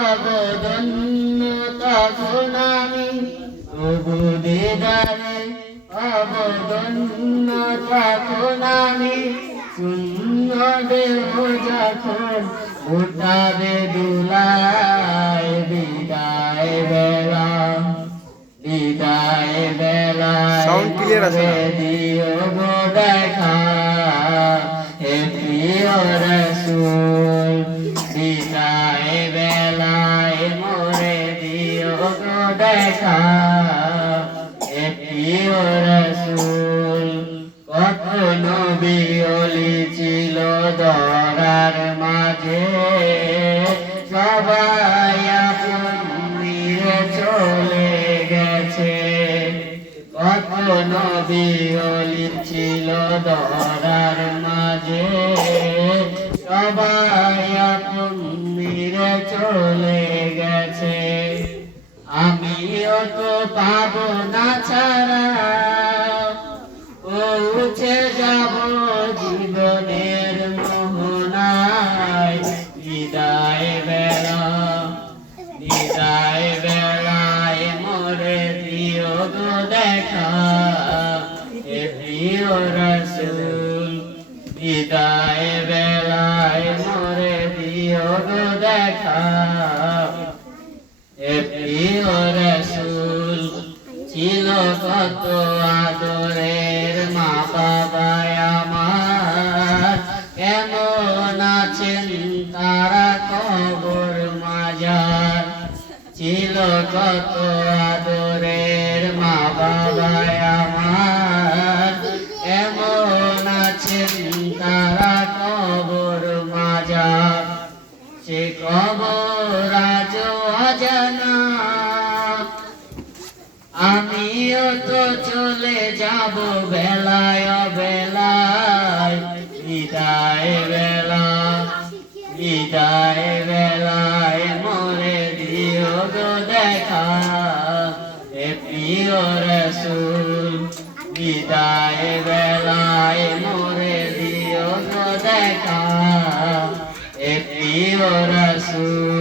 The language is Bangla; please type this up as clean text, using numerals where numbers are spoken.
অবদন্য তখন আমি তবু দিদারে অবদন্য তখন আমি শূন্য দেহ যখন উঠাবে দুলায় বিদায় বেলা সাউন্ড ক্লিয়ার আছে না? দিও গো দেখা হে প্রিয় রাসূল বিদায় বেলায় মোরে দিও গো দেখা হে প্রিয় রাসূল। কত নবী ওলি ছিল ধরার মাঝে সবাই আপন নিয়ে চলে গেছে। কত নবী ওলি ছিল ধরার মাঝে সবাই আপন নিয়ে চলে গেছে। আমিও তো পাবো না ছাড়া পৌঁছে যাব জীবনের মোহনায় বিদায় বেলায় মোরে দিও গো দেখা হে প্রিয় রাসূল বিদায় বেলায় মোরে দিও গো দেখা হে প্রিয় রাসূল। ছিল কত আদরের মা বাবা আমার কেমন আছেন তারা কবর মাজার। ছিল কত আদরের মা বাবা আমার কেমন আছেন তারা কবর মাজার। সে কবর আজ অজানা আমিও তো চলে যাব বেলায় বিদায় বেলায় মোরে দিও গো দেখা হে প্রিয় রাসূল বিদায় বেলায় মোরে দিও গো দেখা হে প্রিয় রাসূল।